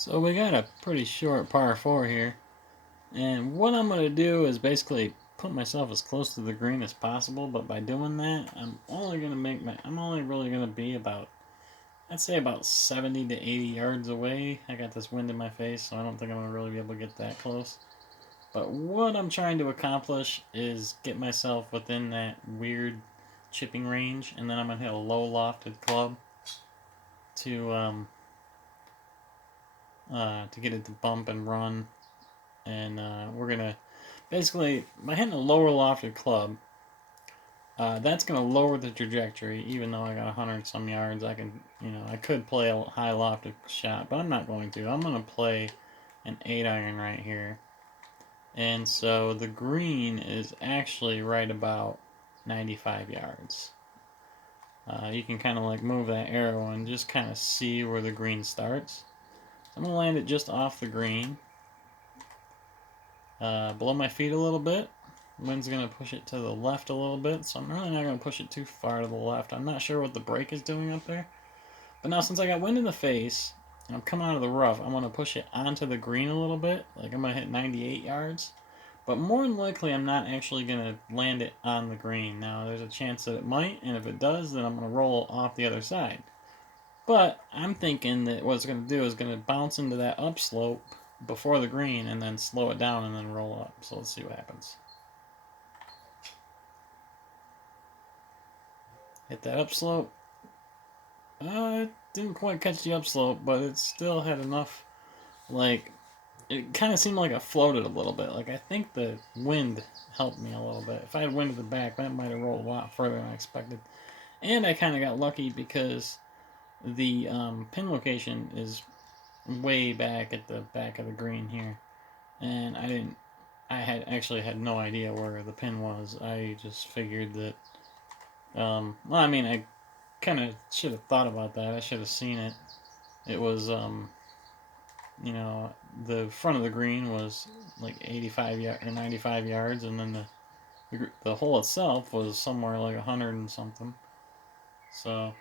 So we got a pretty short par 4 here, and what I'm going to do is basically put myself as close to the green as possible, but by doing that, I'm only really going to be about, I'd say about 70 to 80 yards away. I got this wind in my face, so I don't think I'm going to really be able to get that close. But what I'm trying to accomplish is get myself within that weird chipping range, and then I'm going to hit a low lofted club to, to get it to bump and run. And we're gonna basically by hitting a lower lofted club, that's gonna lower the trajectory. Even though I got 100 some yards, I could play a high lofted shot, but I'm not going to. I'm gonna play an 8 iron right here, and so the green is actually right about 95 yards. You can kind of like move that arrow and just kind of see where the green starts. I'm gonna land it just off the green, below my feet a little bit. Wind's going to push it to the left a little bit, so I'm really not going to push it too far to the left. I'm not sure what the brake is doing up there. But now, since I got wind in the face, and I'm coming out of the rough, I'm going to push it onto the green a little bit. Like, I'm going to hit 98 yards. But more than likely, I'm not actually going to land it on the green. Now, there's a chance that it might, and if it does, then I'm going to roll off the other side. But I'm thinking that what it's going to do is going to bounce into that upslope before the green and then slow it down and then roll up. So let's see what happens. Hit that upslope. It didn't quite catch the upslope, but it still had enough. Like, it kind of seemed like it floated a little bit. Like, I think the wind helped me a little bit. If I had wind at the back, that might have rolled a lot further than I expected. And I kind of got lucky because the pin location is way back at the back of the green here. And I had actually had no idea where the pin was. I just figured that, well, I mean, I kind of should have thought about that. I should have seen it. It was, you know, the front of the green was like 85 or 95 yards, and then the hole itself was somewhere like 100 and something. So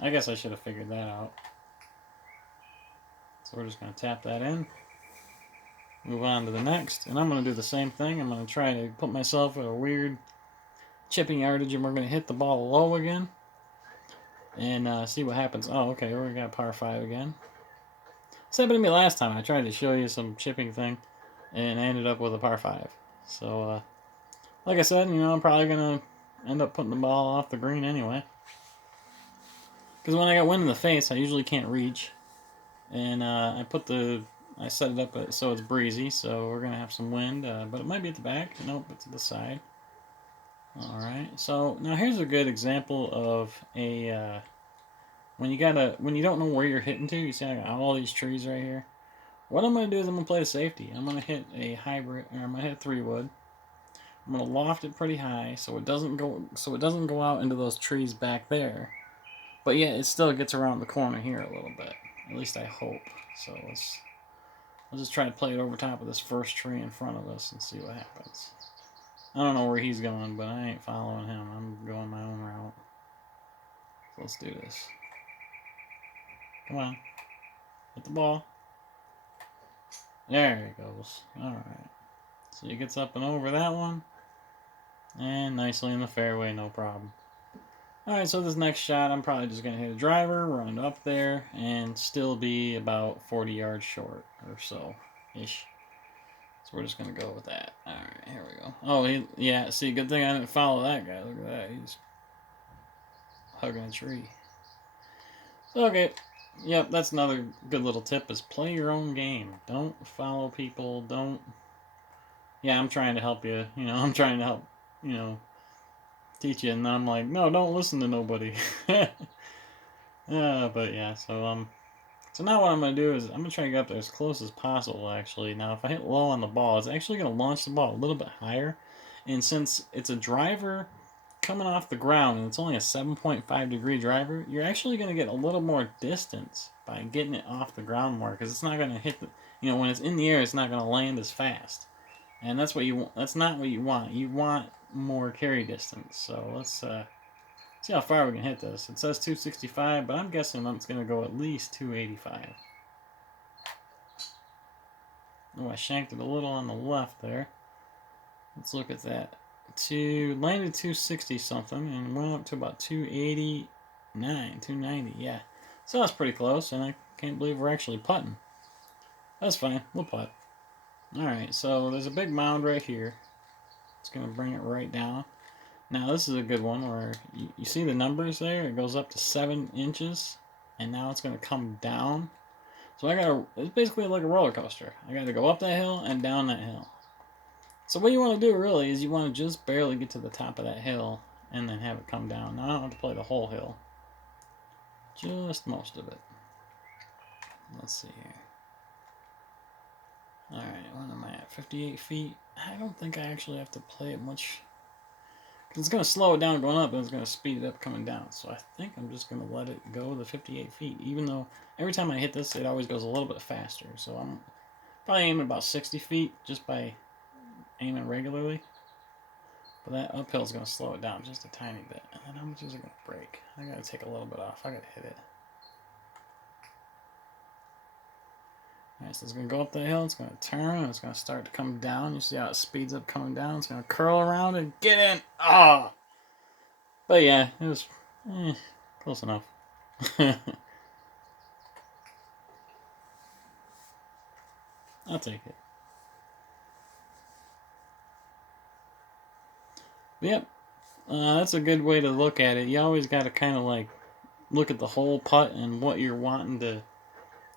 I guess I should have figured that out. So we're just going to tap that in, move on to the next, and I'm going to do the same thing. I'm going to try to put myself at a weird chipping yardage, and we're going to hit the ball low again and see what happens. Oh, okay, we got par 5 again. This happened to me last time. I tried to show you some chipping thing, and I ended up with a par 5. So, like I said, I'm probably going to end up putting the ball off the green anyway. Because when I got wind in the face, I usually can't reach. And I set it up so it's breezy, so we're going to have some wind, but it might be at the back. Nope, it's at the side. Alright, so now here's a good example of when you don't know where you're hitting to. You see I got all these trees right here. What I'm going to do is I'm going to play a safety. I'm going to hit a hybrid, or I'm going to hit 3-wood. I'm going to loft it pretty high so it doesn't go out into those trees back there. But yeah, it still gets around the corner here a little bit. At least I hope. So let's just try to play it over top of this first tree in front of us and see what happens. I don't know where he's going, but I ain't following him. I'm going my own route. So let's do this. Come on. Hit the ball. There he goes. Alright. So he gets up and over that one. And nicely in the fairway, no problem. Alright, so this next shot, I'm probably just going to hit a driver, run up there, and still be about 40 yards short or so-ish. So we're just going to go with that. Alright, here we go. Oh, yeah, see, good thing I didn't follow that guy. Look at that. He's hugging a tree. So, okay. Yep, that's another good little tip is play your own game. Don't follow people. Don't... Yeah, I'm trying to help you. I'm trying to help, teach you. And I'm like, no, don't listen to nobody. But yeah, so now what I'm going to do is I'm going to try to get up there as close as possible, actually. Now, if I hit low on the ball, it's actually going to launch the ball a little bit higher. And since it's a driver coming off the ground and it's only a 7.5 degree driver, you're actually going to get a little more distance by getting it off the ground more because it's not going to hit when it's in the air, it's not going to land as fast. And that's not what you want. You want more carry distance. So let's see how far we can hit this. It says 265, but I'm guessing it's going to go at least 285. Oh, I shanked it a little on the left there. Let's look at that. Landed 260 something and went up to about 289, 290. Yeah, so that's pretty close, and I can't believe we're actually putting. That's fine. We'll putt. All right. So there's a big mound right here. It's gonna bring it right down. Now this is a good one where you see the numbers there. It goes up to 7 inches, and now it's gonna come down. So it's basically like a roller coaster. I got to go up that hill and down that hill. So what you want to do really is you want to just barely get to the top of that hill and then have it come down. Now I don't have to play the whole hill, just most of it. Let's see here. Alright, what am I at? 58 feet? I don't think I actually have to play it much. It's going to slow it down going up and it's going to speed it up coming down. So I think I'm just going to let it go the 58 feet. Even though every time I hit this, it always goes a little bit faster. So I'm probably aiming about 60 feet just by aiming regularly. But that uphill is going to slow it down just a tiny bit. And then how much is it going to break? I got to take a little bit off. I got to hit it. Alright, so it's going to go up the hill. It's going to turn. And it's going to start to come down. You see how it speeds up coming down? It's going to curl around and get in. Ah! Oh! But yeah, it was close enough. I'll take it. Yep. That's a good way to look at it. You always got to kind of like look at the whole putt and what you're wanting to,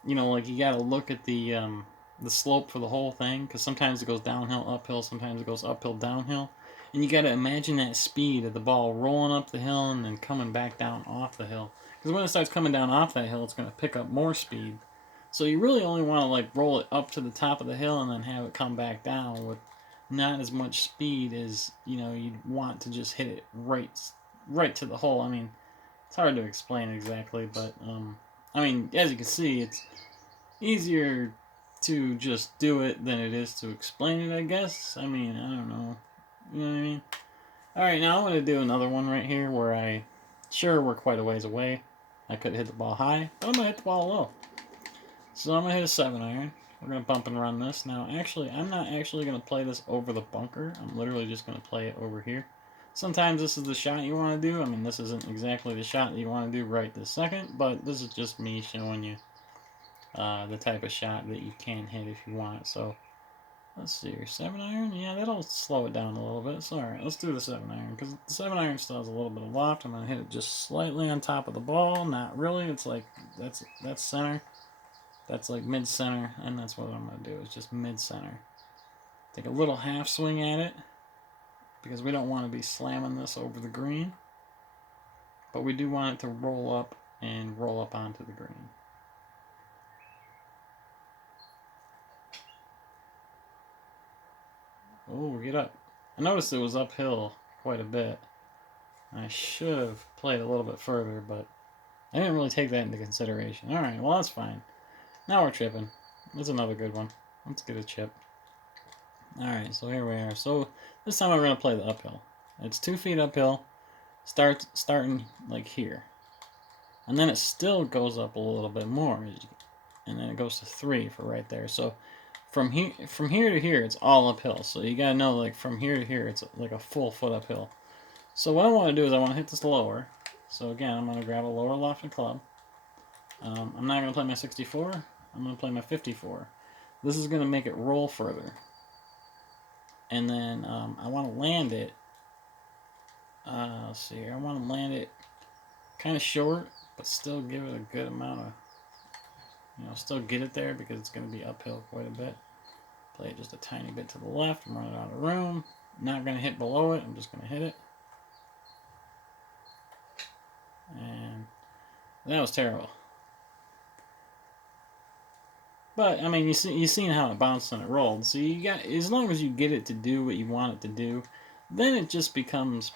like you got to look at the slope for the whole thing, because sometimes it goes downhill, uphill, sometimes it goes uphill, downhill, and you got to imagine that speed of the ball rolling up the hill and then coming back down off the hill. Because when it starts coming down off that hill, it's going to pick up more speed. So you really only want to like roll it up to the top of the hill and then have it come back down with not as much speed as you'd want to just hit it right to the hole. I mean, it's hard to explain exactly, but I mean, as you can see, it's easier to just do it than it is to explain it, I guess. I mean, I don't know. You know what I mean? Alright, now I'm going to do another one right here where we're quite a ways away. I could hit the ball high, but I'm going to hit the ball low. So I'm going to hit a 7-iron. We're going to bump and run this. Now, actually, I'm not actually going to play this over the bunker. I'm literally just going to play it over here. Sometimes this is the shot you want to do. I mean, this isn't exactly the shot that you want to do right this second, but this is just me showing you the type of shot that you can hit if you want. So, let's see here. 7-iron? Yeah, that'll slow it down a little bit. So, alright, let's do the 7-iron, because the 7-iron still has a little bit of loft. I'm going to hit it just slightly on top of the ball. Not really. It's like, that's center. That's like mid-center, and that's what I'm going to do, is just mid-center. Take a little half swing at it, because we don't want to be slamming this over the green. But we do want it to roll up and roll up onto the green. Oh, get up. I noticed it was uphill quite a bit. I should have played a little bit further, but I didn't really take that into consideration. Alright, well that's fine. Now we're chipping. That's another good one. Let's get a chip. Alright, so here we are. So this time we're going to play the uphill. It's 2 feet uphill, starting like here. And then it still goes up a little bit more. And then it goes to 3 for right there. So from here to here, it's all uphill. So you got to know, like, from here to here, it's like a full foot uphill. So what I want to do is I want to hit this lower. So again, I'm going to grab a lower lofted club. I'm not going to play my 64. I'm going to play my 54. This is going to make it roll further. And then I want to land it. Let's see here. I want to land it kind of short, but still give it a good amount of, still get it there, because it's going to be uphill quite a bit. Play it just a tiny bit to the left. I'm running out of room. Not going to hit below it. I'm just going to hit it. And that was terrible. But I mean, you seen how it bounced and it rolled. So you got, as long as you get it to do what you want it to do, then it just becomes,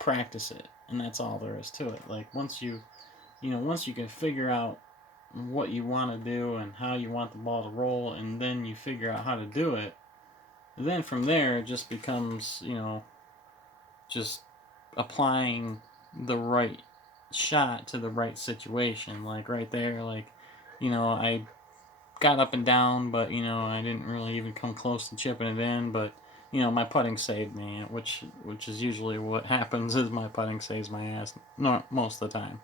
practice it, and that's all there is to it. Like once you can figure out what you want to do and how you want the ball to roll, and then you figure out how to do it, then from there it just becomes, just applying the right shot to the right situation. Like right there, like, I got up and down, but I didn't really even come close to chipping it in. But my putting saved me, which is usually what happens. Is my putting saves my ass, not most of the time.